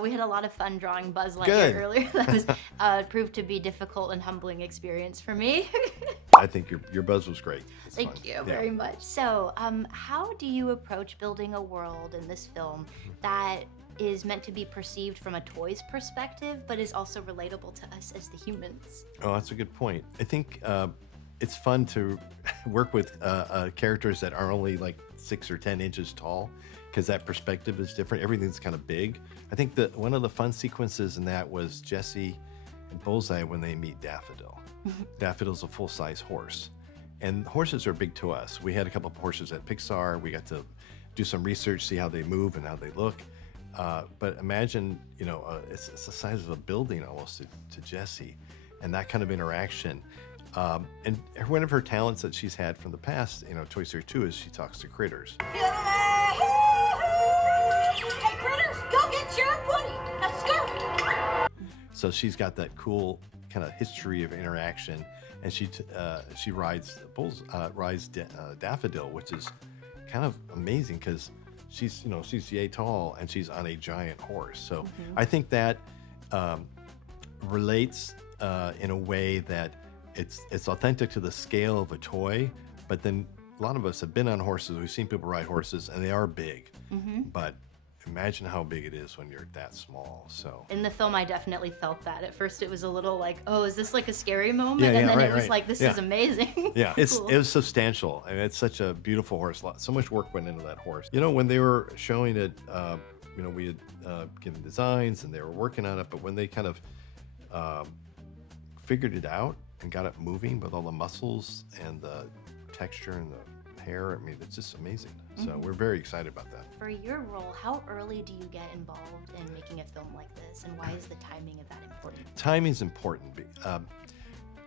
We had a lot of fun drawing Buzz Lightyear Good. earlier. That was proved to be difficult and humbling experience for me. I think your buzz was great. It's Thank fun. you Yeah. very much. So, how do you approach building a world in this film that is meant to be perceived from a toy's perspective, but is also relatable to us as the humans? Oh, that's a good point. I think it's fun to work with characters that are only like 6 or 10 inches tall, because that perspective is different. Everything's kind of big. I think that one of the fun sequences in that was Jessie and Bullseye when they meet Daffodil. Daffodil's a full-size horse, and horses are big to us. We had a couple of horses at Pixar. We got to do some research, see how they move and how they look. But imagine, it's the size of a building almost to Jessie, and that kind of interaction. And one of her talents that she's had from the past, Toy Story 2, is she talks to critters. Hey, critters, go get your Woody. Now scurry. So she's got that cool kind of history of interaction, and she rides Daffodil, which is kind of amazing because she's yay tall and she's on a giant horse. So I think that relates in a way that it's authentic to the scale of a toy, but then a lot of us have been on horses. We've seen people ride horses, and they are big. But imagine how big it is when you're that small. So In the film, I definitely felt that. At first, it was a little like, oh, is this like a scary moment? Yeah, and then right, it was right. like, this Yeah. is amazing. yeah, Cool. it was substantial. I mean, it's such a beautiful horse. So much work went into that horse. When they were showing it, we had given designs and they were working on it. But when they kind of figured it out and got it moving with all the muscles and the texture and the hair, I mean, it's just amazing. So we're very excited about that. For your role, how early do you get involved in making a film like this, and why is the timing of that important? Timing's important.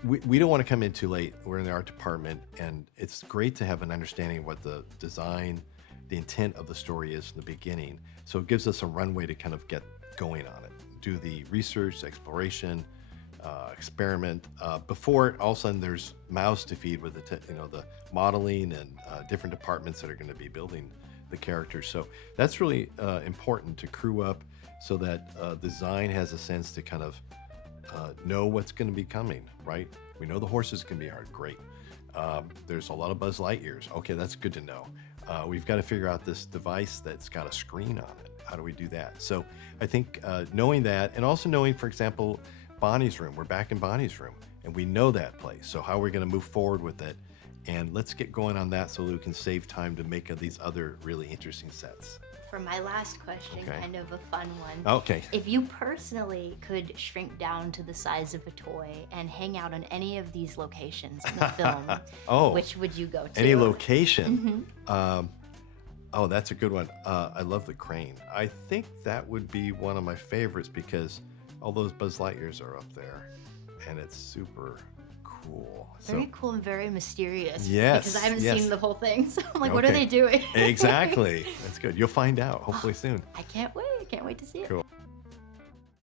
We don't want to come in too late. We're in the art department, and it's great to have an understanding of what the design, the intent of the story is in the beginning. So it gives us a runway to kind of get going on it, do the research, exploration, experiment. Before all of a sudden there's mouths to feed with the modeling and different departments that are going to be building the characters. So that's really important to crew up so that design has a sense to kind of know what's going to be coming, right? We know the horses can be hard. Great. There's a lot of Buzz Lightyears. Okay, that's good to know. We've got to figure out this device that's got a screen on it. How do we do that? So I think knowing that, and also knowing, for example, Bonnie's room. We're back in Bonnie's room, and we know that place. So how are we going to move forward with it? And let's get going on that so that we can save time to make these other really interesting sets. For my last question, Okay. kind of a fun one. Okay. If you personally could shrink down to the size of a toy and hang out on any of these locations in the film, Oh. which would you go to? Any location. Oh, that's a good one. I love the crane. I think that would be one of my favorites because all those Buzz Lightyears are up there, and it's super cool. Very cool and very mysterious. Yes, Because I haven't yes. seen the whole thing, so I'm like, what are Okay. they doing? Exactly. That's good. You'll find out hopefully soon. I can't wait. I can't wait to see it. Cool.